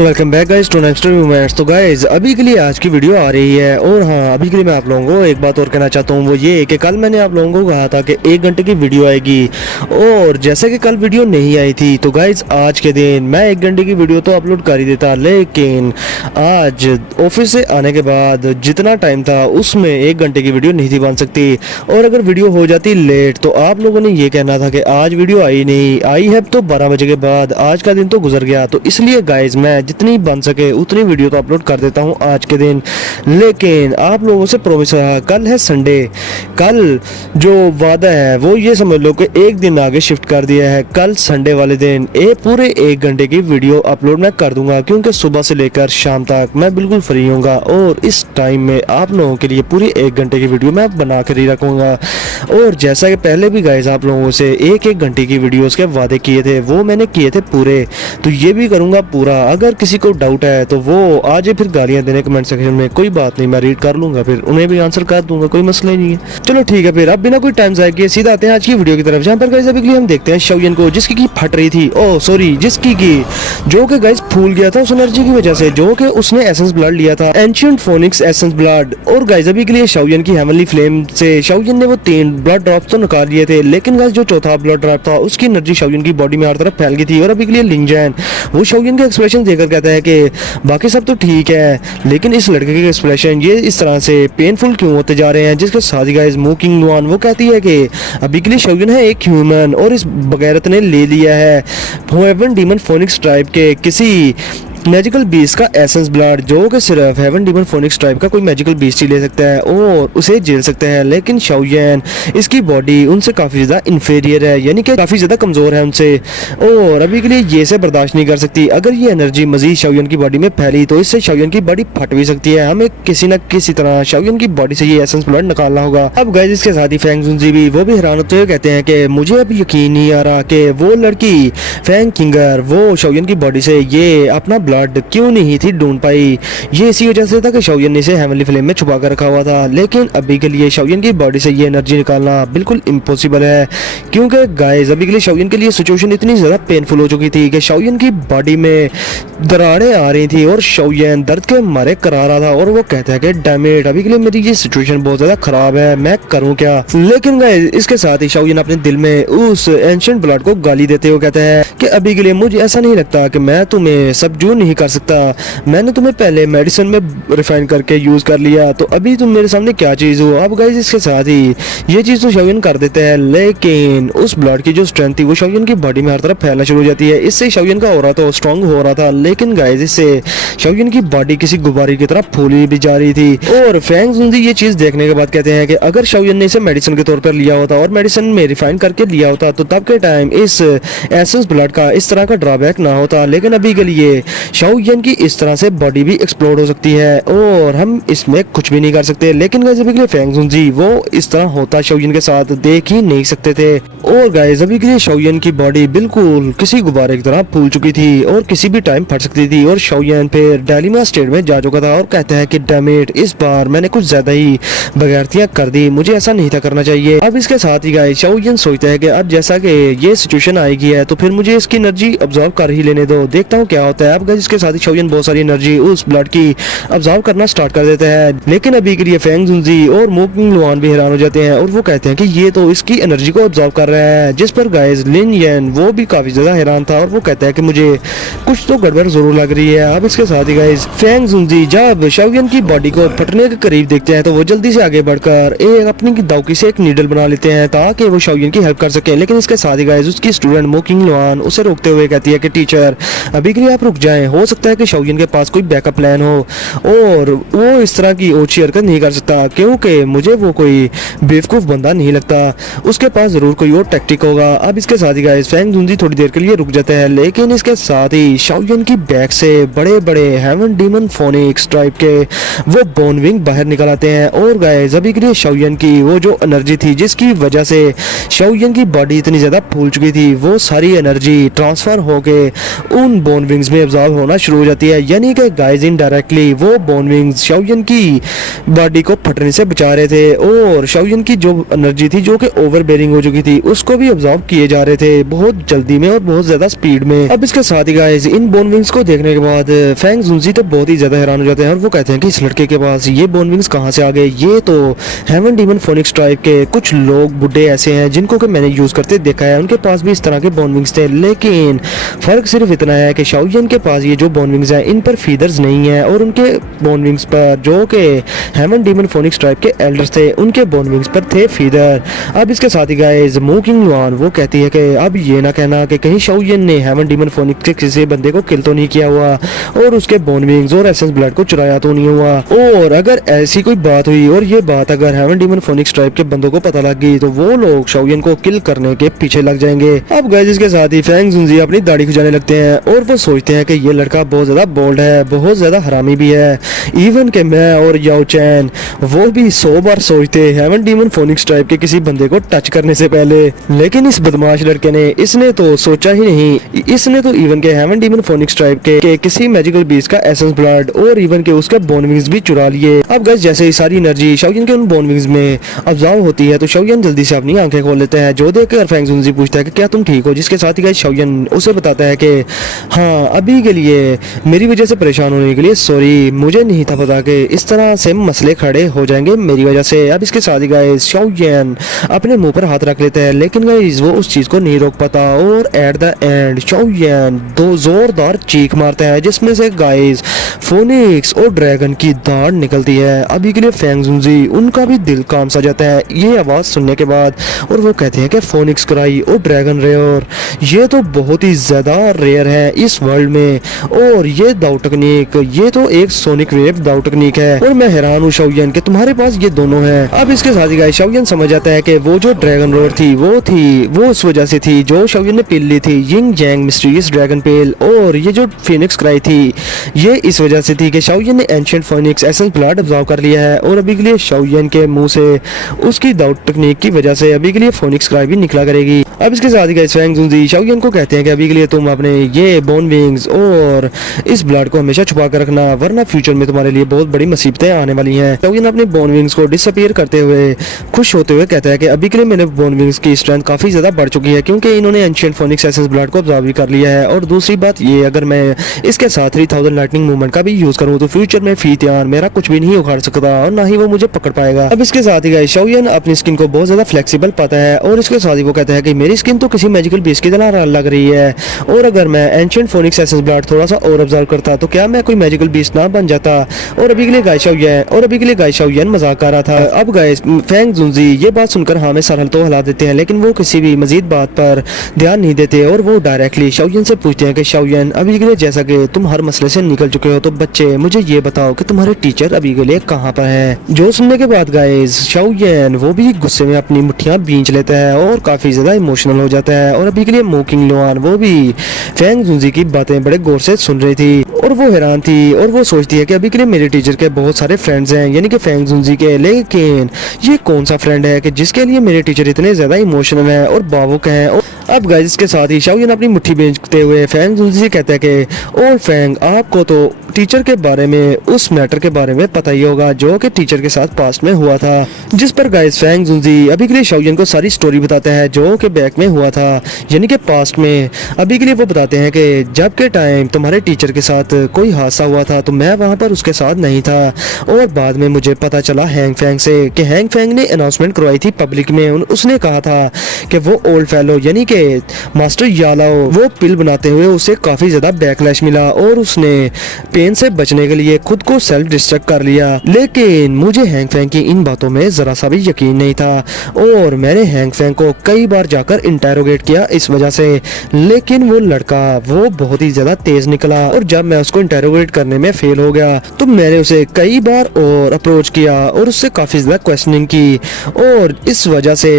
So welcome back guys to next movements. तो गाइस अभी के लिए आज की वीडियो आ रही है और हाँ अभी के लिए मैं आप लोगों को एक बात और कहना चाहता हूँ, वो ये कि कल मैंने आप लोगों को कहा था कि 1 घंटे की वीडियो आएगी और जैसे कि कल वीडियो नहीं आई थी तो गाइस आज के दिन मैं 1 घंटे की वीडियो तो अपलोड कर ही देता, लेकिन आज ऑफिस से आने के बाद जितना टाइम था उसमें 1 घंटे की वीडियो नहीं थी बन सकती, और अगर वीडियो हो जाती लेट तो आप लोगों ने ये कहना था कि आज वीडियो आई नहीं, आई है तो 12 बजे के बाद, आज का दिन तो गुजर गया। तो इसलिए गाइस मैं जितनी बन सके उतनी वीडियो तो अपलोड कर देता हूं आज के दिन, लेकिन आप लोगों से प्रॉमिस रहा, कल है संडे, कल जो वादा है वो ये समझ लो कि एक दिन आगे शिफ्ट कर दिया है। कल संडे वाले दिन पूरे 1 घंटे की वीडियो अपलोड मैं कर दूंगा, क्योंकि सुबह से लेकर शाम तक मैं बिल्कुल फ्री हूँगा और इस टाइम में आप लोगों के लिए पूरी 1 घंटे की वीडियो मैं बना कर ही रखूँगा। और जैसा कि पहले भी गाइस आप लोगों से 1-1 घंटे की वीडियोस के वादे किए थे वो मैंने किए थे पूरे, तो ये भी करूँगा पूरा। अगर किसी को डाउट है तो वो आज फिर गालियां देने कमेंट सेक्शन में, कोई बात नहीं, मैं रीड कर लूंगा, फिर उन्हें भी आंसर कर दूंगा, कोई मसला नहीं है। चलो ठीक है, फिर अब बिना कोई टाइम ज़ाया किए सीधा आते हैं आज की वीडियो की तरफ, जहां पर गाइस अभी के लिए हम देखते हैं शाओयन को, जिसकी की फट रही थी, ओ सॉरी जिसकी की जो कि गाइस फूल गया था उस एनर्जी की वजह से, जो कि उसने एसेंस ब्लड लिया था, एंशिएंट फोनिक्स एसेंस ब्लड। और गाइस अभी के लिए शाओयन की हेवनली फ्लेम से शाओयन ने वो 3 ब्लड ड्रॉप्स तो निकाल लिए थे, लेकिन गाइस जो चौथा ब्लड ड्रॉप था उसकी एनर्जी शाओयन की बॉडी में हर तरफ फैल गई थी। और अभी के लिए लिंगजैन वो शाओयन के एक्सप्रेशन देखकर कहता है कि बाकी सब तो ठीक है, लेकिन इस लड़के के एक्सप्रेशन ये इस तरह से पेनफुल क्यों होते जा रहे हैं। जिसके साथ ही गाइस मू किंग लुआन वो कहती है कि अभी के लिए शाओयन है एक ह्यूमन और इस बगैरत ने ले लिया है हेवन डीमन फोनिक्स ट्राइब के किसी मैजिकल बीस्ट का एसेंस ब्लड, जो कि सिर्फ हेवन डीमन फोनिक्स ट्राइब का कोई मैजिकल बीस्ट ही ले सकता है और उसे झेल सकते हैं। लेकिन शाओयन इसकी बॉडी उनसे काफ़ी ज़्यादा इन्फीरियर है, यानी कि काफ़ी ज़्यादा कमज़ोर है उनसे, और अभी के लिए ये से बर्दाश्त नहीं कर सकती। अगर ये एनर्जी मजीद शाओयन की बॉडी में फैली तो इससे शाओयन की बॉडी फट भी सकती है। हमें किसी न किसी तरह शाओयन की बॉडी से ये एसेंस ब्लड निकालना होगा। अब गाइस इसके साथ ही फैंग जुनजी भी वो भी हैरान होते हुए कहते हैं कि मुझे अब यकीन नहीं आ रहा कि वो लड़की फैंग किंगर वो शाओयन की बॉडी से ये अपना ब्लड क्यों नहीं थी ढूंढ पाई। ये इसी वजह से था कि शाओयन ने इसे हेवनली फ्लेम में छुपा कर रखा हुआ था, लेकिन अभी के लिए शाओयन की बॉडी से ये एनर्जी निकालना बिल्कुल इम्पॉसिबल है, क्योंकि गाइस अभी के लिए शाओयन के लिए सिचुएशन इतनी ज़्यादा पेनफुल हो चुकी थी कि शाओयन की बॉडी में दरारें आ रही थी और शाओयन दर्द के मारे करा रहा था। और वो कहता है कि डैम इट, अभी के लिए मेरी ये सिचुएशन बहुत ज़्यादा ख़राब है, मैं करूँ क्या। लेकिन गाइस इसके साथ ही शाओयन अपने दिल में उस एंशिएंट ब्लड को गाली देते हुए कहता है कि अभी के लिए मुझे ऐसा नहीं लगता कि मैं तुम्हें सबड्यू नहीं कर सकता, मैंने तुम्हें पहले मेडिसिन में रिफाइन करके यूज कर लिया, तो अभी तुम मेरे सामने क्या चीज हो। अब गाइस इसके साथ ही ये चीज तो शाओयन कर देते हैं, लेकिन उस ब्लड की जो स्ट्रेंथ थी वो शाओयन की बॉडी में हर तरफ फैलना शुरू हो जाती है। इससे शाओयन का ऑरा तो स्ट्रांग हो रहा था, लेकिन गाइस इससे शाओयन की बॉडी किसी गुब्बारे की तरह फूली भी जा रही थी। और फैंग जुनजी ये चीज देखने के बाद कहते हैं कि अगर शाओयन ने इसे मेडिसिन के तौर पर लिया होता और मेडिसिन में रिफाइन करके लिया होता तो तब के टाइम इस एसेंस ब्लड का इस तरह का ड्रॉबैक ना होता, लेकिन अभी के लिए शाओयन की इस तरह से बॉडी भी एक्सप्लोड हो सकती है और हम इसमें कुछ भी नहीं कर सकते। लेकिन गाइस अभी के लिए फैंग जुनजी वो इस तरह होता शाओयन के साथ देख ही नहीं सकते थे। और गाइस अभी के लिए शाओयन की बॉडी बिल्कुल किसी गुब्बारे की तरह फूल चुकी थी और किसी भी टाइम फट सकती थी। और शाओयन फिर डायलेमा स्टेट में जा चुका था और कहता है कि डैम इट, इस बार मैंने कुछ ज्यादा ही बगैरतियां कर दी, मुझे ऐसा नहीं था करना चाहिए। अब इसके साथ ही गाइस शाओयन सोचता है कि अब जैसा कि ये सिचुएशन आएगी है तो फिर मुझे इसकी एनर्जी ऑब्जर्व कर ही लेने दो, देखता हूँ क्या होता है। अब गाइस इसके साथ ही शाओयन बहुत सारी एनर्जी उस ब्लड की ऑब्जर्व करना स्टार्ट कर देते हैं, लेकिन अभी के लिए फैंग जुनजी और मू किंग लुआन भी हैरान हो जाते हैं और वो कहते हैं कि ये तो इसकी एनर्जी को ऑब्जर्व कर रहा है। जिस पर गाइस लिन येन वो भी काफी ज्यादा हैरान था और वो कहता है कि मुझे कुछ तो गड़बड़ जरूर लग रही है। अब इसके साथ ही गाइस फैंग जुनजी जब शाओयन की बॉडी को फटने के करीब देखते हैं तो वो जल्दी से आगे बढ़कर एक अपनी दावकी से एक नीडल बना लेते हैं ताकि वो शाओयन की हेल्प कर सके। लेकिन इसके साथ ही गाइस उसकी स्टूडेंट मू किंग लुआन उसे रोकते हुए कहती है कि टीचर अभी के लिए आप रुक जाएं, हो सकता है कि शाओयन के पास कोई बैकअप प्लान हो और वो इस तरह की ओछी हरकत नहीं कर सकता, क्योंकि मुझे वो कोई बेवकूफ़ बंदा नहीं लगता, उसके पास जरूर कोई और टैक्टिक होगा। अब इसके साथ ही गाइस फैंग जुनजी थोड़ी देर के लिए रुक जाते हैं, लेकिन इसके साथ ही शाओयन की बैग से बड़े बड़े हेवन डीमन फोनिक्स टाइप के वो बोन विंग बाहर निकल आते हैं। और गाइस अभी के लिए शाओयन की वो जो एनर्जी थी जिसकी वजह से शाओयन की बॉडी इतनी ज़्यादा फूल चुकी थी वो सारी एनर्जी ट्रांसफ़र होके उन बोन विंग्स में ऑब्जॉर्व होना शुरू हो जाती है, यानी कि गाइस इनडायरेक्टली वो बोनविंग्स शाओयन की बॉडी को फटने से बचा रहे थे और शाओयन की जो एनर्जी थी जो कि ओवरबेरिंग हो चुकी थी उसको भी ऑब्जर्व किए जा रहे थे बहुत जल्दी में और बहुत ज्यादा स्पीड में। अब इसके साथ ही गाइस इन बोनविंग्स को देखने के बाद फैंग जुनजी तो बहुत ही ज्यादा हैरान हो जाते हैं और वो कहते हैं कि इस लड़के के पास ये बोनविंग्स कहाँ से आ गए, ये तो हेवन डीमन फोनिक्स ट्राइब के कुछ लोग बुड्ढे ऐसे हैं जिनको कि मैंने यूज करते देखा है, उनके पास भी इस तरह के बोनविंग्स थे, लेकिन फर्क सिर्फ इतना है कि शाओयन के पास ये जो बोनविंग्स हैं इन पर फीदर्स नहीं है और उनके बोनविंग्स पर जो कि हेवन डीमन फोनिक्स ट्राइब के एल्डर्स थे उनके बोनविंग्स पर थे फीदर। अब इसके साथ ही गाइस मू किंग लुआन वो कहती है कि अब ये ना कहना कि कहीं शाओयन ने हेवन डीमन फोनिक्स के किसी बंदे को किल तो नहीं किया हुआ और उसके बोनविंग्स और एसेंस ब्लड को चुराया तो नहीं हुआ, और अगर ऐसी कोई बात हुई और ये बात अगर हेवन डीमन फोनिक्स ट्राइब के बंदों को पता लग गई तो वो लोग शाओयन को किल करने के पीछे लग जाएंगे। अब गाइस इसके साथ ही फैंग जुनजी अपनी दाढ़ी खुजाने लगते हैं और वो सोचते हैं कि ये लड़का बहुत ज्यादा बोल्ड है, बहुत ज्यादा हरामी भी है, इवन के मैं और याओ चैन वो भी 100 बार सोचते हेवन डीमन फोनिक्स ट्राइब के किसी बंदे को टच करने से पहले, लेकिन इस बदमाश लड़के ने इसने तो सोचा ही नहीं, इसने तो इवन के हेवन डीमन फोनिक्स ट्राइब के किसी मैजिकल बीस्ट का एसेंस ब्लड और इवन के उसके बोनविंग्स भी चुरा लिए। अब गाइस जैसे ही सारी एनर्जी शाओयन के उन बोनविंग्स में ऑब्जर्व होती है तो शाओयन जल्दी से अपनी आंखें खोल लेते हैं, जो देखकर फैंग जुनजी पूछता है कि क्या तुम ठीक हो, जिसके साथ ही गाइस शाओयन उसे बताता है कि हाँ अभी के लिए मेरी वजह से परेशान होने के लिए सॉरी, मुझे नहीं था पता कि इस तरह से मसले खड़े हो जाएंगे मेरी वजह से। अब इसके साथ ही गाइस शाओयन अपने मुंह पर हाथ रख लेते हैं, लेकिन गाइस वो उस चीज को नहीं रोक पाता और एट द एंड शाओयन दो जोरदार चीख मारता है जिसमें से गाइस फोनिक्स और ड्रैगन की दाढ़ निकलती है। अभी के लिए फैंग जुनजी उनका भी दिल काम सा जाता है ये आवाज सुनने के बाद और वो कहते हैं कि फोनिक्स क्राई और ड्रैगन रेयर ये तो बहुत ही ज्यादा रेयर है इस वर्ल्ड में, और ये दाऊ टेक्निक ये तो एक सोनिक वेव दाऊ टेक्निक है और मैं हैरान हूँ शाओयन कि तुम्हारे पास ये दोनों हैं। अब इसके साथ ही गाइस शाओयन समझ जाता है कि वो जो ड्रैगन रोड थी वो उस वजह से थी जो शाओयन ने पिल ली थी यिंग जैंग मिस्टीरियस ड्रैगन पेल, और ये जो फिनिक्स क्राई थी ये इस वजह से थी कि शाओयन ने ancient phoenix essence blood observe कर लिया है और अभी के लिए शाओयन के मुंह से उसकी दाऊ टेक्निक की वजह से अभी के लिए फोनिक्स क्राई भी निकला करेगी। अब इसके साथ ही गाइस फैंग जुनजी शाओयन को कहते हैं कि अभी के लिए तुम अपने ये बोन विंग्स और इस ब्लड को हमेशा छुपा कर रखना वरना फ्यूचर में तुम्हारे लिए बहुत बड़ी मुसीबतें आने वाली हैं। शाओयन अपने बोन विंग्स को डिसअपीयर करते हुए खुश होते हुए कहता है कि अभी के लिए मेरे बोन विंग्स की स्ट्रेंथ काफी ज्यादा बढ़ चुकी है क्योंकि इन्होंने एंशिएंट फोनिक्स एसेंस ब्लड को ऑब्जर्व भी कर लिया है, और दूसरी बात ये अगर मैं इसके साथ 3000 लाइटनिंग मूवमेंट का भी यूज करूँ तो फ्यूचर में फीत्यान मेरा कुछ भी नहीं उखाड़ सकता और ना ही वो मुझे पकड़ पाएगा। अब इसके साथ ही गाइस शाओयन अपनी स्किन को बहुत ज्यादा फ्लेक्सिबल पाता है और इसके साथ ही वो कहता है कि मेरी स्किन तो किसी मैजिकल बीस्ट की तरह लग रही है और अगर मैं एंशिएंट फोनिक्स एसेंस ब्लड थोड़ा सा और ऑब्जर्व करता तो क्या मैं कोई मैजिकल बीस्ट ना बन जाता। और अभी के लिए गाइस शाओयन मजाक कर रहा था। अब गाइस फैंग जुनजी ये बात सुनकर हाँ में सर तो हिला देते हैं, लेकिन वो किसी भी मजीद बात पर ध्यान नहीं देते और वो डायरेक्टली शाओयन से पूछते हैं कि शाओयन अभी के लिए जैसा कि तुम हर मसले से निकल चुके हो तो बच्चे मुझे ये बताओ कि तुम्हारे टीचर अभी के लिए कहाँ पर हैं। जो सुनने के बाद गाइस शाओयन वो भी गुस्से में अपनी मुट्ठियां बींच लेता है और काफी ज्यादा इमोशनल हो जाता है, और अभी के लिए मू किंग लुआन वो भी फैंग जुनजी की बातें बड़े गौर से सुन रही थी और वो हैरान थी और वो सोचती है कि अभी के लिए मेरे टीचर के बहुत सारे फ्रेंड्स हैं यानी कि फैंग जुनजी के, लेकिन ये कौन सा फ्रेंड है कि जिसके लिए मेरे टीचर इतने ज्यादा इमोशनल हैं और भावुक हैं। अब गाइस के साथ ही शाओयन अपनी मुट्ठी बेचते हुए फैंग जुनजी से कहता है कि और फैंग आपको तो टीचर के बारे में उस मैटर के बारे में पता ही होगा जो कि टीचर के साथ पास्ट में हुआ था, जिस पर गाइस फैंग जुनजी अभी के लिए शाओयन को सारी स्टोरी बताते हैं जो कि बैक में हुआ था यानी कि पास्ट में। अभी के लिए वो बताते हैं कि जब के टाइम तुम्हारे टीचर के साथ कोई हादसा हुआ था तो मैं वहां पर उसके साथ नहीं था, और बाद में मुझे पता चला हैंग फैंग से कि हैंग फैंग ने अनाउंसमेंट करवाई थी पब्लिक में, उसने कहा था कि वो ओल्ड फेलो यानी कि मास्टर यालाओ वो पिल बनाते हुए उसे काफी ज्यादा बैकलैश मिला और उसने पेन से बचने के लिए खुद को सेल्फ डिस्ट्रक्ट कर लिया, लेकिन मुझे हैंग फैंग की इन बातों में जरा सा भी यकीन नहीं था और मैंने हैंग फैंग को कई बार जाकर इंटेरोगेट किया इस वजह से, लेकिन वो लड़का वो बहुत ही ज्यादा तेज निकला और जब मैं उसको इंटेरोगेट करने में फेल हो गया तो मैंने उसे कई बार और अप्रोच किया और उससे काफी ज्यादा क्वेश्चनिंग की और इस वजह से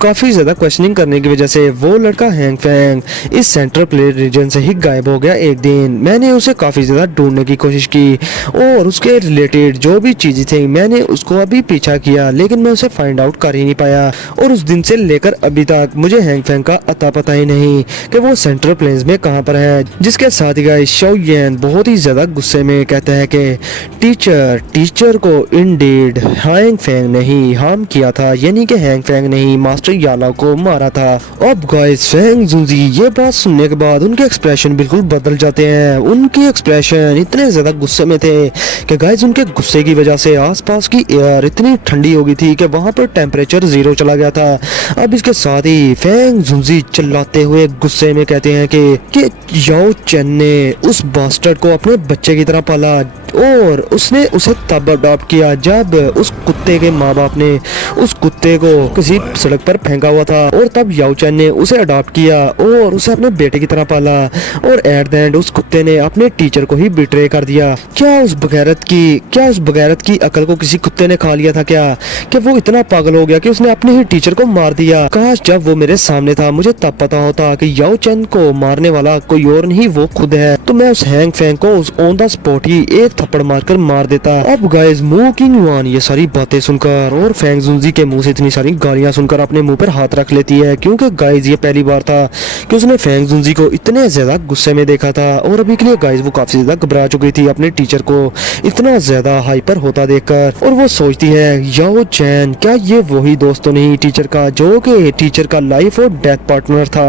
काफी ज्यादा क्वेश्चनिंग करने की वजह से वो लड़का हैंग फैंग इस सेंट्रल प्लेन रीजन से ही गायब हो गया एक दिन। मैंने उसे काफी ज्यादा ढूंढने की कोशिश की और उसके रिलेटेड जो भी चीजें थी मैंने उसको अभी पीछा किया, लेकिन मैं उसे फाइंड आउट कर ही नहीं पाया। और उस दिन से लेकर अभी तक मुझे हैंग फैंग का अता पता ही नहीं कि वो सेंट्रल प्लेन्स में कहां पर है। जिसके साथ ही गाइस शाओ येन बहुत ही ज्यादा गुस्से में कहता है कि टीचर को इंडीड हैंग फैंग ने ही हार्म किया था, यानी कि हैंग फैंग ने ही मास्टर याला को मारा था। अब गाइस फेंग जुनजी ये बात सुनने के बाद उनके एक्सप्रेशन बिल्कुल बदल जाते हैं। उनके एक्सप्रेशन इतने ज्यादा गुस्से में थे कि गाइस उनके गुस्से की वजह से आसपास की एयर इतनी ठंडी हो गई थी कि वहां पर टेम्परेचर 0 चला गया था। अब इसके साथ ही फेंग जुनजी चिल्लाते हुए गुस्से में कहते हैं कि याओ चेन ने उस बास्टर्ड को अपने बच्चे की तरह पाला और उसने उसे तब अडॉप्ट किया जब उस कुत्ते के माँ बाप ने उस कुत्ते को किसी सड़क पर फेंका हुआ था, और तब याओ चेन ने उसे अडॉप्ट किया और उसे अपने बेटे की तरह पाला। और एट द एंड उस कुत्ते ने अपने टीचर को ही बिट्रे कर दिया। क्या उस बगैरत की अकल को किसी कुत्ते ने खा लिया था क्या, कि वो इतना पागल हो गया कि उसने अपने ही टीचर को मार दिया। काश जब वो मेरे सामने था मुझे तब पता होता कि याओ चेन को मारने वाला कोई और नहीं वो खुद है, तो मैं उस हैंग फैंग को उस ऑन द स्पॉट ही एक थप्पड़ मारकर मार देता। अब गाइस मू किंग युआन ये सारी बातें सुनकर और फेंग जुनजी के मुंह से इतनी सारी गालियां सुनकर अपने मुंह पर हाथ रख लेती है, क्योंकि गाइस ये पहली बार था कि उसने फेंग जुनजी को इतने ज्यादा गुस्से में देखा था। और अभी के लिए गाइस वो काफी ज्यादा घबरा चुकी थी अपने टीचर को इतना ज्यादा हाइपर होता देखकर, और वो सोचती है याओ चैन क्या ये वही दोस्त तो नहीं टीचर का जो कि टीचर का लाइफ और डेथ पार्टनर था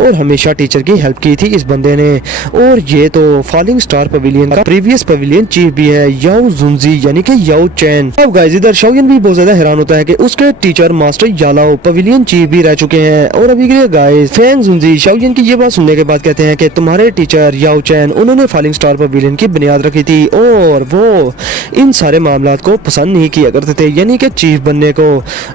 और हमेशा टीचर की हेल्प की थी इस बंदे ने। और ये तो फॉलिंग स्टार पवेलियन का प्रीवियस पवेलियन चीफ भी है याओ जुनजी यानी कि याओ चैन। अब गाइस इधर शाओयन भी बहुत ज्यादा हैरान होता है कि उसके टीचर मास्टर यालाओ पवेलियन चीफ भी रह चुके हैं। और अभी के लिए गाइस फेंग जुनजी शाओयन की ये बात सुनने के बाद कहते हैं कि तुम्हारे टीचर याओ चैन उन्होंने फॉलिंग स्टार पवेलियन की बुनियाद रखी थी और वो इन सारे मामलात को पसंद नहीं किया करते थे, यानी कि चीफ बनने को,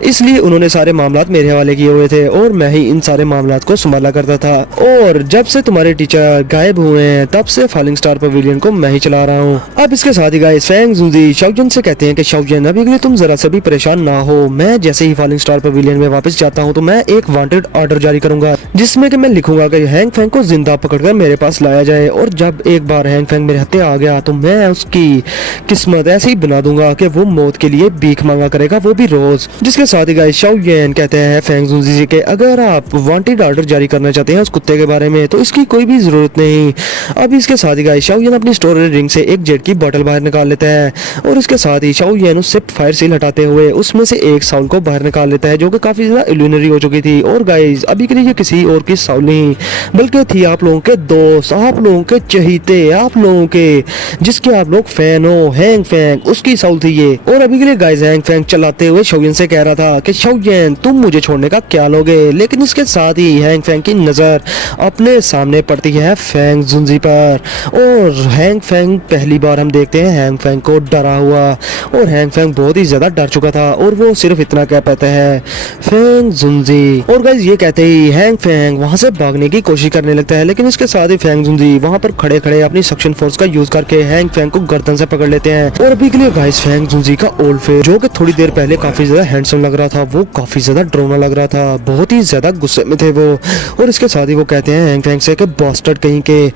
इसलिए उन्होंने सारे मामलात मेरे हवाले किए हुए थे और मैं ही इन सारे मामलात को संभाला करता था। और जब से तुम्हारे टीचर गायब हुए हैं तब से फॉलिंग स्टार पवेलियन को मैं ही चला रहा हूँ। अब इसके साथ ही गाइस फेंग जुनजी शाओयन से कहते हैं कि शाओयन अभी के लिए तुम जरा सा भी परेशान ना हो, मैं जैसे ही फॉलिंग स्टार पवेलियन में वापस जाता हूँ तो मैं एक वांटेड ऑर्डर जारी करूंगा जिसमें कि मैं लिखूंगा कि हैंग फैंग को जिंदा पकड़कर मेरे पास लाया जाए, और जब एक बार हैंग फैंग मेरे हत्थे आ गया तो मैं उसकी किस्मत ऐसे ही बना दूंगा कि वो मौत के लिए भीख मांगा करेगा, वो भी रोज। जिसके साथ ही गाइस शाओयन कहते हैं फेंग जुनजी से कि अगर आप वांटेड ऑर्डर जारी करना चाहते हैं उस कुत्ते के बारे में तो इसकी कोई भी जरूरत नहीं। अब इसके साथ ही गाइस शाओयन अपनी स्टोरेज रिंग से एक जेट की बोतल बाहर निकाल लेता है और इसके साथ ही शाओयन उससे फायर सील हटाते हुए उसमें से एक साउल को बाहर निकाल लेता है जो कि काफी ज्यादा इल्यूमिनरी हो चुकी थी। और गाइस अभी के लिए ये किसी और की साउल नहीं बल्कि थी आप लोगों के दोस्त, आप लोगों के चहीते, आप लोगों के जिसके आप लोग फैन हो, हैंग फैंग उसकी साउल थी ये। और अभी के लिए गाइस हैंग फैंग चलाते हुए शाओयन से कह रहा था कि शाओयन तुम मुझे छोड़ने का क्या लोगे, लेकिन इसके साथ ही हैंग फैंग की नजर अपने सामने पड़ती है फेंग जुनजी पर। और हैंग फैंग पहली बार हम देखते हैं हैंग फैंग को डरा हुआ, और हैंग फैंग बहुत ही ज्यादा डर चुका था और वो सिर्फ इतना कह पाता है फेंग जुनजी। और गाइस ये कहते ही हैंग फैंग वहां से भागने की कोशिश करने लगता है, लेकिन इसके साथ ही फेंग जुनजी वहां पर खड़े खड़े अपनी सक्शन फोर्स का यूज करके हैंग फैंग को गर्दन से पकड़ लेते हैं। और अभी के लिए गाइस फेंग जुनजी का ओल्ड फेस जो कि थोड़ी देर पहले काफी ज्यादा हैंडसम लग रहा था वो काफी ज्यादा डरावना लग रहा था, बहुत ही ज्यादा गुस्से में थे वो। और इसके साथ ही वो कहते हैं हैंग फैंग से कि बास्टर्ड कहीं के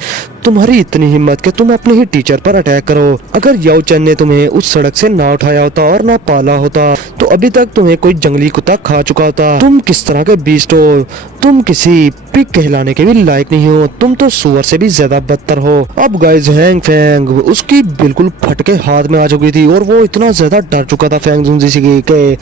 तुम्हारी इतनी हिम्मत कि तुम अपने ही टीचर पर अटैक करो। अगर याओ चैन ने तुम्हें उस सड़क से ना उठाया होता और ना पाला होता तो अभी तक तुम्हें कोई जंगली कुत्ता खा चुका होता। तुम किस तरह के बीस्ट हो, तुम किसी पिग कहलाने के भी लायक नहीं हो, तुम तो सुअर से भी ज्यादा बदतर हो। अब गाइस हैंग फैंग उसकी बिल्कुल फटके हाथ में आ चुकी थी और वो इतना ज्यादा डर चुका था फेंग जुनजी से कि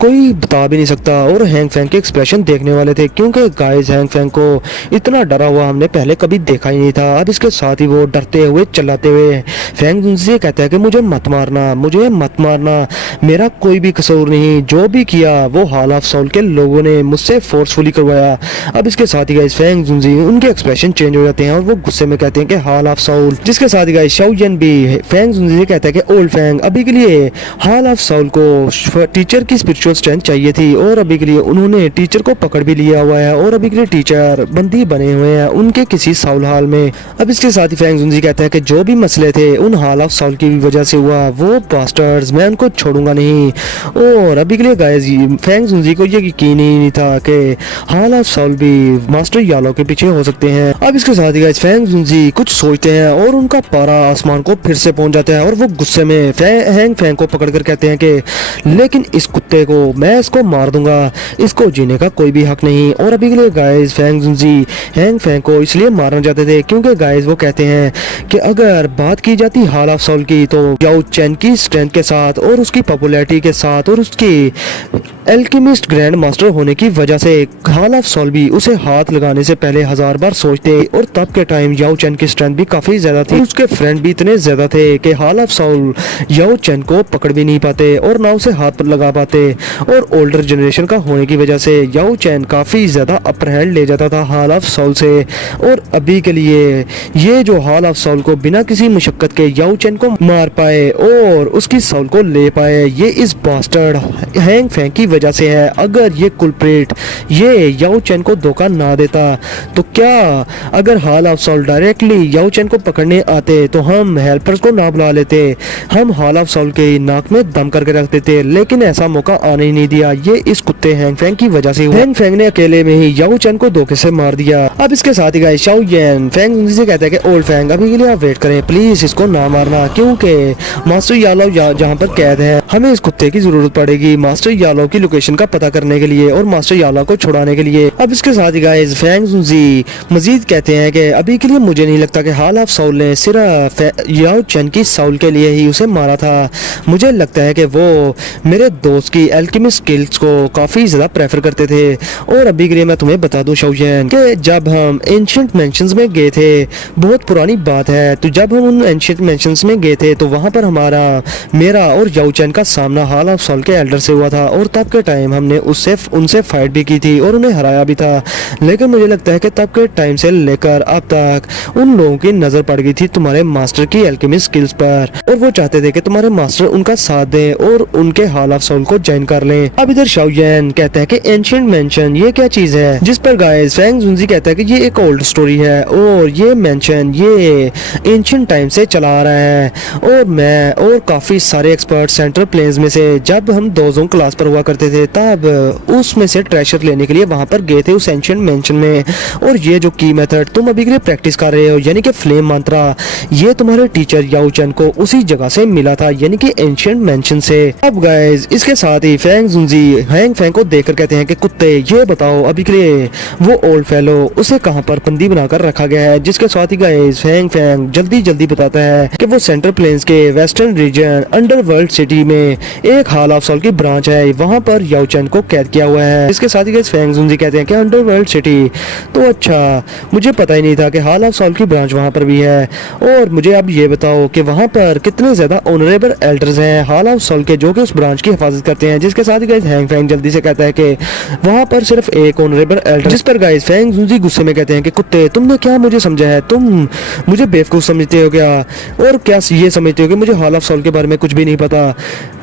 कोई बता भी नहीं सकता। और हैंग फैंग के एक्सप्रेशन देखने वाले थे क्योंकि गाइस हैंग फैंग को इतना डरा हुआ हमने पहले कभी देखा ही नहीं था। अब इसके साथ ही वो डरते हुए चिल्लाते हुए फेंग जुनजी से कहता है कि मुझे मत मारना, मुझे मत मारना, मेरा कोई भी कसूर नहीं, जो भी किया वो हॉल ऑफ सोल के लोगों ने मुझसे फोर्सफुली करवाया। अब इसके साथ ही गाइस फेंग जुनजी उनके एक्सप्रेशन चेंज हो जाते हैं और वो गुस्से में कहते हैं कि हॉल ऑफ सोल। जिसके साथ ही गाइस शाओयन भी फेंग जुनजी से कहता है कि ओल्ड फेंग अभी के लिए हॉल ऑफ सोल को टीचर की स्पिरिचुअल स्ट्रेंथ चाहिए थी और अभी के लिए उन्होंने टीचर को पकड़ भी लिया हुआ है और अभी के लिए टीचर बंदी बने हुए हैं उनके किसी साउल हाल में। अब इसके साथ ही फैंग जुनजी कहते हैं कि जो भी मसले थे उन हाल ऑफ सॉल की वजह से हुआ, वो बास्टर्ड्स मैं उनको छोड़ूंगा नहीं। और अभी के लिए गाइस फैंग जुनजी को ये यकीन ही नहीं था कि हाल ऑफ सॉल भी मास्टर यालो के पीछे हो सकते हैं। अब इसके साथ ही गाइस फैंग जुनजी कुछ सोचते हैं और उनका पारा आसमान को फिर से पहुंच जाता है और वो गुस्से में हैंग फैंग को पकड़कर कहते हैं कि लेकिन इस कुत्ते को मैं इसको मार दूंगा, इसको जीने का कोई भी हक नहीं। और अभी के लिए गाइस फैंग जुनजी हैंग फैंग को इसलिए मारना चाहते थे क्योंकि गाइस वो कहते हैं कि अगर बात की जाती हाल ऑफ सॉल की तो याओ चैन की स्ट्रेंथ के साथ और उसकी पॉपुलैरिटी के साथ और उसकी एल्केमिस्ट ग्रैंड मास्टर होने की वजह से हाल ऑफ सॉल भी उसे हाथ लगाने से पहले 1000 बार सोचते। और तब के टाइम याओ चैन की स्ट्रेंथ भी काफी ज्यादा थी, उसके फ्रेंड भी इतने ज्यादा थे कि हाल ऑफ सॉल याओ चैन को पकड़ भी नहीं पाते और ना उसे हाथ पर लगा पाते। और ओल्डर जनरेशन का होने की वजह से याओ चैन काफी ज्यादा अपर हैंड ले जाता था हाल ऑफ सॉल से। और अभी के लिए ये जो हाल ऑफ सॉल को बिना किसी मुशक्कत के याओ चैन को मार पाए और उसकी सॉल को ले पाए, ये इस बास्टर्ड हैंग फैंग की वजह से है। अगर ये कुलप्रेट ये याओ चैन को धोखा ना देता तो क्या अगर हाल ऑफ सॉल डायरेक्टली याओ चैन को पकड़ने आते तो हम हेल्पर्स को ना बुला लेते, हम हाल ऑफ सॉल के नाक में दम करके रख देते, लेकिन ऐसा मौका आने ही नहीं दिया। ये इस कुत्ते हैंग फैंग की वजह से हुआ। हैंग फैंग ने अकेले में ही याओ चैन को धोखे से मार दिया। अब इसके साथ ही गाइस शाओ येन फैंग जुनजी से कहता है कि ओल्ड फैंग अभी के लिए आप वेट करें, प्लीज इसको ना मारना, क्योंकि मास्टर यालो जहाँ पर कैद है हमें इस कुत्ते की जरूरत पड़ेगी मास्टर यालो की लोकेशन का पता करने के लिए और मास्टर यालो को छुड़ाने के लिए। अब इसके साथ ही गाइस फैंग जुनजी मजीद कहते हैं कि अभी के लिए मुझे नहीं लगता कि हाल ऑफ सॉल ने सिर्फ याओ चैन की सॉल के लिए ही उसे मारा था। मुझे लगता है कि वो मेरे दोस्त की एल्केमिस्ट स्किल्स को काफी ज्यादा प्रेफर करते थे। और अभी के लिए मैं तुम्हें बता दूं शाओ येन कि जब हम एंशिएंट मैंशंस में गए थे, बहुत पुरानी बात है, तो जब हम उन एंशिएंट मैंशंस में गए थे तो वहां पर मेरा और याओ चैन का सामना हाल ऑफ सॉल के एल्डर से हुआ था। और तब के टाइम हमने उनसे फाइट भी की थी और उन्हें हराया भी था। लेकिन मुझे लगता है कि तब के टाइम से लेकर अब तक उन लोगों की नजर पड़ गई थी तुम्हारे मास्टर की एल्केमिस्ट स्किल्स पर और वो चाहते थे कि तुम्हारे मास्टर उनका साथ दें और उनके हाल ऑफ सॉल को ज्वाइन कर लें। अब इधर शाओ येन कहते हैं कि एंशिएंट मेंशन ये क्या चीज है, जिस पर गाइस फैंग जुनजी कहता है कि ये एक ओल्ड स्टोरी है और ये मेंशन ये एंशिएंट टाइम से चला आ रहा है। और मैं और काफी सारे एक्सपर्ट सेंट्रल प्लेन्स में से जब हम दोजों क्लास पर हुआ करते थे तब उसमें से ट्रेजर लेने के लिए वहां पर गए थे उस एंशिएंट मेंशन में। और ये जो की मेथड तुम अभी के लिए प्रैक्टिस कर रहे हो यानी कि फ्लेम मंत्रा, ये तुम्हारे टीचर याओ चैन को उसी जगह से मिला था यानी कि एंशिएंट मेंशन से। अब गाइस इसके साथ ही फैंग जुनजी हैंग फैंग को देखकर कहते हैं कि कुत्ते ये बताओ अभी के लिए वो ओल्ड फेलो उसे कहां पर बंदी बनाकर रखा गया है। जिसके साथ ही गाइस हैंग फैंग जल्दी बताता है कि वो सेंट्रल प्लेन्स के वेस्टर्न रीजन अंडरवर्ल्ड सिटी में एक हाल ऑफ सॉल की ब्रांच है, वहां पर याओ चैन को कैद किया हुआ है। इसके साथ ही गाइस फैंग जुनजी कहते हैं कि अंडरवर्ल्ड सिटी, तो अच्छा मुझे पता ही नहीं था कि हाल ऑफ सॉल की ब्रांच वहां पर भी है। और मुझे अब ये बताओ कि वहां पर कितने ज्यादा ऑनरेबल एल्डर्स हैं हाल ऑफ सॉल के जो कि उस ब्रांच की हिफाजत करते हैं। जिसके साथ ही गाइस हैंग फैंग जल्दी से कहता है कि वहां पर सिर्फ एक ऑनरेबल एल्डर, जिस पर गाइस फैंग जुनजी गुस्से में कहते हैं कि कुत्ते तुमने क्या मुझे समझा है, तुम मुझे बेवकूफ समझते हो क्या, और क्या ये समझते हो कि मुझे हाल ऑफ सॉल के बारे में कुछ भी नहीं पता।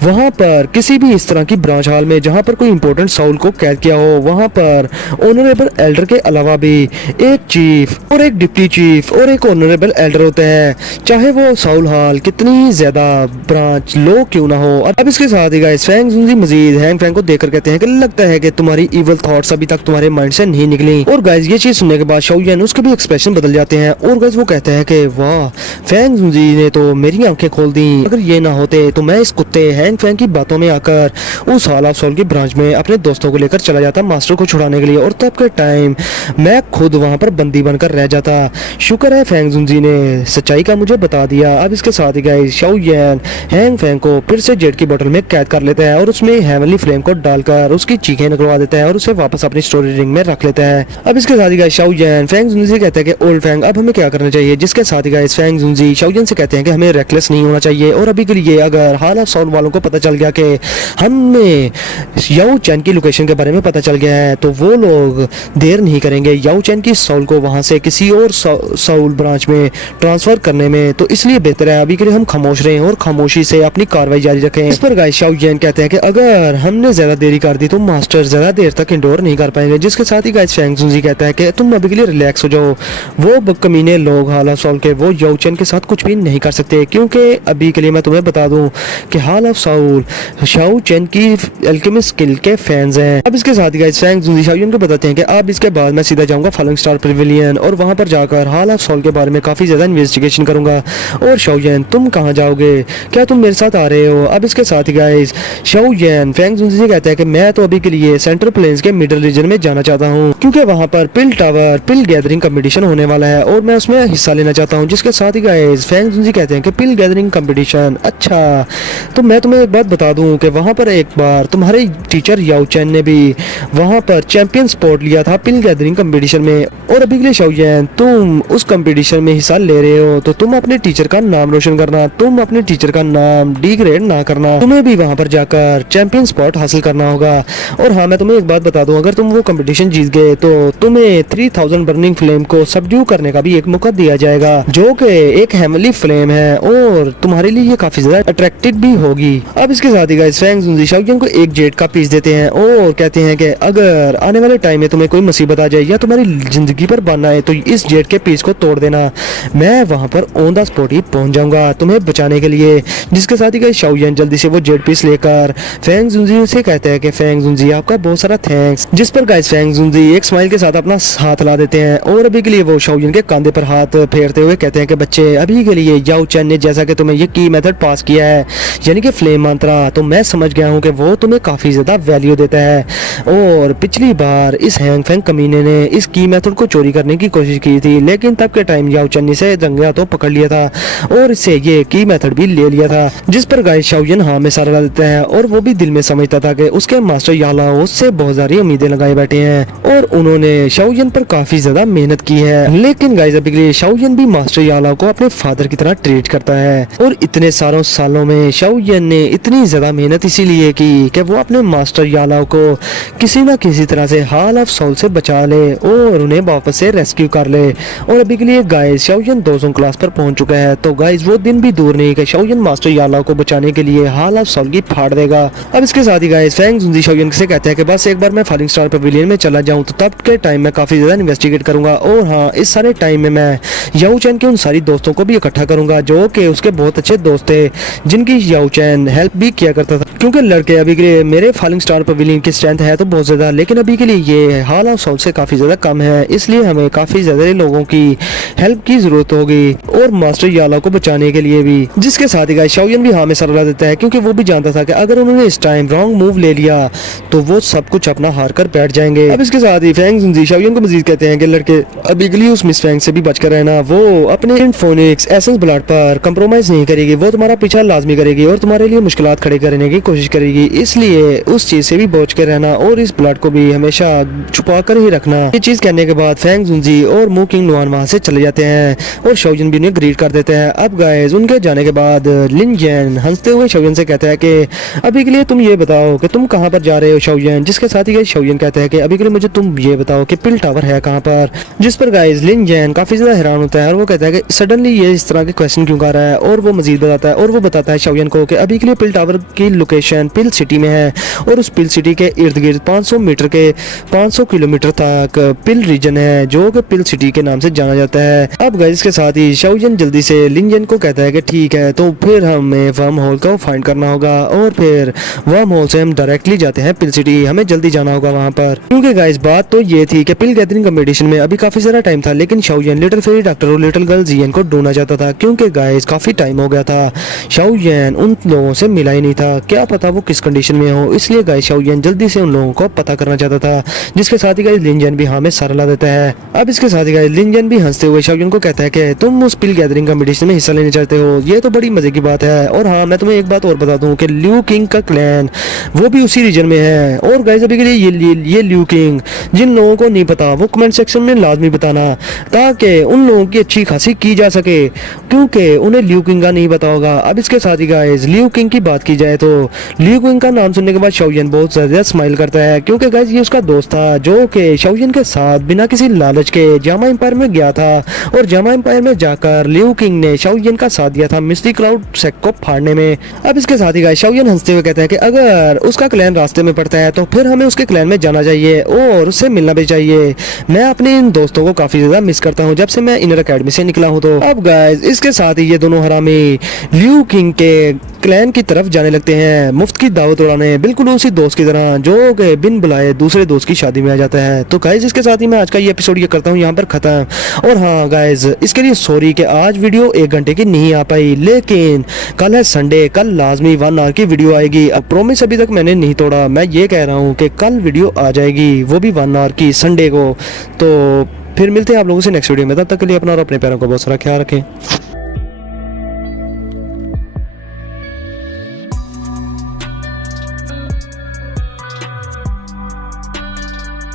वहां पर किसी भी इस तरह की ब्रांच हाल में जहां पर कोई इंपॉर्टेंट सॉल को कैद किया हो वहां पर ऑनरेबल एल्डर के अलावा भी एक चीफ और एक डिप्टी चीफ और एक ऑनरेबल एल्डर होते हैं, चाहे वो साउल हाल कितनी ज्यादा ब्रांच लो क्यों ना हो। अब इसके साथ ही गाइस फैंग जुनजी मजीद हैंग फैंग को देखकर कहते हैं कि लगता है कि तुम्हारी इवल थॉट्स अभी तक तुम्हारे माइंड से नहीं निकली। और गाइस ये चीज सुनने के बाद शाओ येन उसके भी एक्सप्रेशन बदल जाते हैं और गाइस वो कहते हैं कि वाह फैंग जुनजी ने तो मेरी आंखें खोल दी, अगर ये ना होते तो मैं इस कुत्ते हैंग फैंग की बातों में आकर उस हाल ऑफ सॉल की ब्रांच में अपने दोस्तों को लेकर चला जाता मास्टर को छुड़ाने के लिए और तब के टाइम मैं खुद वहां पर बंदी बनकर रह जाता। शुक्र है फैंग जुनजी ने सच्चाई का मुझे बता दिया। अब इसके साथ ही गाइस शाओ येन हैंग फैंग को फिर से जेट की बोतल में कैद कर लेता है और उसमें हेवनली फ्लेम को डालकर उसकी चीखें निकलवा देता है और उसे वापस अपनी स्टोरी रिंग में रख लेता है। अब इसके साथ ही गाइस शाओ येन फैंग जुनजी से कहता है कि ओल्ड फैंग अब हमें क्या करना चाहिए। जिसके साथ ही गाइस फैंग जुनजी शाओ येन से कहते हैं कि हमें रेकलेस नहीं होना चाहिए और अभी के लिए अगर हाल ऑफ सॉल वालों को पता चल गया कि हमें याओ चैन की लोकेशन के बारे में पता चल गया है तो वो लोग देर नहीं करेंगे याओ चैन की सॉल को वहां से किसी और सॉल ब्रांच में ट्रांसफर करने में। तो इसलिए बेहतर है अभी के लिए हम खामोश रहें और खामोशी से अपनी कार्रवाई जारी रखें। इस पर गाइस शाओ येन कहते हैं कि अगर हमने ज्यादा देरी कर दी तो मास्टर ज्यादा देर तक इंडोर नहीं कर पाएंगे। जिसके साथ ही गाइस फैंग जुनजी कहता है कि तुम अभी के लिए रिलैक्स हो जाओ, वो बदतमीज कमीने लोग हाल ऑफ साउल के वो याओ चेन के साथ कुछ भी नहीं कर सकते, क्योंकि अभी के लिए मैं तुम्हें बता दूं कि हाल ऑफ साउल याओ चेन की अल्केमी स्किल के फैंस हैं। अब इसके साथ ही गाइस फैंग जुनजी शाओ को बताते हैं कि अब इसके बाद मैं सीधा जाऊंगा फॉलोइंग स्टार पेविलियन और वहां पर जाकर हाल ऑफ साउल के बारे में काफी ज्यादा इन्वेस्टिगेशन करूंगा। और शाओ तुम कहां जाओगे, क्या तुम मेरे साथ आ रहे हो? अब इसके साथ ही गाइस शाओ फैंग जुनजी से कहता है कि मैं तो अभी के लिए सेंट्रल प्लेन्स के मिडिल रीजन में जाना चाहता हूं, क्योंकि वहां पर पिल टावर पिल गैदरिंग कंपटीशन होने वाला है और मैं उसमें हिस्सा लेना चाहता हूं। जिसके साथ ही गाइस फैंग जुनजी कहते हैं कि पिल गैदरिंग कंपटीशन, अच्छा तो मैं तुम्हें एक बात बता दूं कि वहां पर एक बार तुम्हारे टीचर याओ चेन ने भी वहां पर चैंपियन स्पॉट लिया था पिल गैदरिंग कंपटीशन में, और अभी के लिए शाओ तुम उस कंपटीशन में हिस्सा ले रहे हो तो तुम अपने टीचर का नाम रोशन करना, तुम अपने टीचर का नाम डिग्रेड ना करना, तुम्हें भी वहां पर जाकर चैंपियन स्पॉट हासिल करना होगा। और हाँ मैं तुम्हें एक बात बता दूं, अगर तुम वो कंपटीशन जीत गए तो तुम्हें 3000 बर्निंग फ्लेम को सबड्यू करने का भी एक मौका दिया जाएगा, जो कि एक हेवनली फ्लेम है और तुम्हारे लिए ये काफी ज्यादा अट्रैक्टिव भी होगी। अब इसके साथ ही गाइस फैंग जुनजी शाओ को एक जेट का पीस देते हैं और कहते हैं कि अगर आने वाले टाइम में तुम्हें कोई मुसीबत आ जाए या तुम्हारी जिंदगी पर बनना है तो इस जेट के पीस को तोड़ देना, मैं वहां पर ऑन द स्पॉट ही पहुंच जाऊंगा तुम्हें बचाने के लिए। जिसके साथ ही गाइस शाओ जल्दी से वो जेट पीस लेकर फैंग जुनजी से कहते हैं कि फैंग जुनजी आपका बहुत सारा थैंक्स। जिस पर गाइस फैंग जुनजी एक स्माइल के साथ अपना हाथ ला देते हैं और अभी के लिए वो शाओ के कंधे पर हाथ फेरते हुए कहते हैं कि बच्चे अभी के लिए याओ चेन ने जैसा कि तुम्हें ये की मेथड पास किया है यानी कि फ्लेम मंत्रा, तो मैं समझ गया हूँ कि वो तुम्हें काफी ज्यादा वैल्यू देता है। और पिछली बार इस हैंग फैंग कमीने ने इस की मेथड को चोरी करने की कोशिश की थी, लेकिन तब के टाइम याओ चेन ने इसे रंगे हाथों पकड़ लिया था और इससे ये की मेथड भी ले लिया था। जिस पर गाइस शाओ हाँ में सारा देता है और वो भी दिल में समझता था कि उसके मास्टर याला उससे बहुत सारी उम्मीदें लगाए बैठे हैं और उन्होंने शाओ पर काफी ज्यादा मेहनत की है। लेकिन गाइस अभी के लिए शाओ भी मास्टर याला को अपने फादर की तरह ट्रीट करता है और इतने सारों सालों में शाओ ने इतनी ज्यादा मेहनत इसीलिए की कि वो अपने मास्टर याला को किसी ना किसी तरह से हाल ऑफ साउल से बचा ले और उन्हें वापस से रेस्क्यू कर ले। और अभी के लिए गाइस शाओ 200 क्लास पर पहुंच चुका है, तो गाइस वो दिन भी दूर नहीं कि शाओ मास्टर याला को बचाने के लिए हाल ऑफ साउल की फाड़ देगा। अब इसके साथ ही गाइस फैंग जुनजी शाओ से कहते हैं कि बस एक बार मैं फॉलोइंग स्टार पेविलियन में चला जाऊं तो तब के टाइम में काफी ज्यादा इन्वेस्टिगेट करूंगा और हाँ इस सारे टाइम में मैं याओ चेन के उन सारी दोस्तों को भी इकट्ठा करूंगा जो कि उसके बहुत अच्छे दोस्त थे, जिनकी याओ चेन हेल्प भी किया करता था। क्योंकि लड़के अभी के लिए मेरे फॉलोइंग स्टार पेविलियन की स्ट्रेंथ है तो बहुत ज्यादा, लेकिन अभी के लिए ये हाल ऑफ साउल से काफी ज्यादा कम है, इसलिए हमें काफी ज्यादा लोगों की हेल्प की जरूरत होगी और मास्टर याला को बचाने के लिए भी। जिसके साथ ही गाइस शाओ भी हाँ में सलाह देता है, क्योंकि वो भी जानता था कि अगर उन्होंने इस टाइम रॉन्ग मूव ले लिया तो वो सब कुछ अपना हार कर बैठ जाएंगे। अब इसके साथ ही फैंग जुनजी शाओ को मजीद कहते हैं कि लड़के अभी के लिए उस मिस फैंग से भी बचकर रहना, वो अपने फोनिक्स एसेंस ब्लड पर कंप्रोमाइज नहीं करेगी, वो तुम्हारा पीछा लाजमी करेगी और तुम्हारे लिए मुश्किलात खड़े करने की कोशिश करेगी, इसलिए उस चीज से भी बच कर रहना और इस ब्लड को भी हमेशा छुपा कर ही रखना। ये चीज कहने के बाद फैंग जुनजी और मू किंग नुआन वहां से चले जाते हैं और शाओ भी उन्हें ग्रीट कर देते हैं। अब गाइस उनके जाने के बाद लिन जैन हंसते हुए शाओ से कहता है कि अभी के लिए तुम ये बताओ कि तुम कहां पर जा रहे हो शाओ। जिसके साथ ही गाइस शाओ कहते हैं कि अभी के लिए मुझे तुम ये बताओ कि पिल टावर है कहां पर। जिस पर गाइस लिन जैन काफी ज्यादा हैरान होता है और वो कहता है कि सडनली ये इस तरह के क्वेश्चन क्यों कर रहा है, और वो मजीद बताता है और वो बताता है शाओ को कि अभी के लिए पिल टावर की लोकेशन पिल सिटी में है और उस पिल सिटी के इर्द गिर्द 500 मीटर के 500 किलोमीटर तक पिल रीजन है जो कि पिल सिटी के नाम से जाना जाता है। अब गाइस के साथ ही शाओ जल्दी से लिन जैन को कहता है कि ठीक है तो फिर हमें वर्म होल को फाइंड करना होगा और फिर वर्म होल से हम डायरेक्टली जाते हैं पिल सिटी, हमें जल्दी जाना होगा वहां पर। क्योंकि गाइस बात तो ये थी कि पिल गैदरिंग कंपटीशन में अभी काफी सारा टाइम था, लेकिन शाओ लिटिल फेरी डॉक्टर और लिटिल गर्ल जियन को ढूंढना चाहता था, क्योंकि गाइस काफी टाइम हो गया था शाओ उन लोगों से मिला ही नहीं था, क्या पता वो किस कंडीशन में हो, इसलिए गाइस शाओ जल्दी से उन लोगों को पता करना चाहता था। जिसके साथ ही गाइस लिन जैन भी हाँ में सर ला देता है। अब इसके साथ ही गाइस लिन जैन भी हंसते हुए शाओ को कहता है कि तुम उस पिल गैदरिंग कंपटीशन में हिस्सा लेने चाहते हो, ये तो बड़ी मजे की बात है। और हाँ मैं तुम्हें एक बात और बता दूं कि ल्यू किंग का क्लैन वो भी उसी रीजन में है। और गाइस अभी के लिए ये ल्यू किंग जिन लोगों को नहीं पता वो कमेंट सेक्शन में लाजमी बताना, ताकि उन लोगों की अच्छी खासी की जा सके, क्योंकि उन्हें ल्यू किंग का नहीं पता होगा। अब इसके साथ ही गाइस ल्यू किंग की बात की जाए तो ल्यू किंग का नाम सुनने के बाद शाओ बहुत ज्यादा स्माइल करता है, क्योंकि गाइस ये उसका दोस्त था जो कि शाओ के साथ बिना किसी लालच के जामा एम्पायर में गया था और जामा एम्पायर में जाकर लियू किंग ने शाओयन का साथ दिया था मिस्टी क्लाउड सेक को फाड़ने में। अब इसके साथ ही गाइस शाओयन हंसते हुए कहता है कि अगर उसका क्लैन रास्ते में पड़ता है तो फिर हमें उसके क्लैन में जाना चाहिए और उससे मिलना भी चाहिए। मैं अपने इन दोस्तों को काफी ज्यादा मिस करता हूँ जब से मैं इनर अकेडमी से निकला हूँ। तो अब गाइस इसके साथ ही ये दोनों हरामी लियू किंग के क्लैन की तरफ जाने लगते हैं मुफ्त की दावत उड़ाने, बिल्कुल उसी दोस्त की तरह जो कि बिन बुलाए दूसरे दोस्त की शादी में आ जाता है। तो गाइस इसके साथ ही मैं आज का ये एपिसोड ये करता हूँ यहाँ पर खत्म। और हाँ गाइस इसके लिए सॉरी कि आज वीडियो 1 घंटे की नहीं आ पाई, लेकिन कल है संडे, कल लाजमी 1 आवर की वीडियो आएगी। अब प्रोमिस अभी तक मैंने नहीं तोड़ा, मैं ये कह रहा हूँ कि कल वीडियो आ जाएगी, वो भी 1 आवर की संडे को। तो फिर मिलते हैं आप लोगों से नेक्स्ट वीडियो में, तब तक के लिए अपना और अपने पैरों का बहुत सारा ख्याल रखें।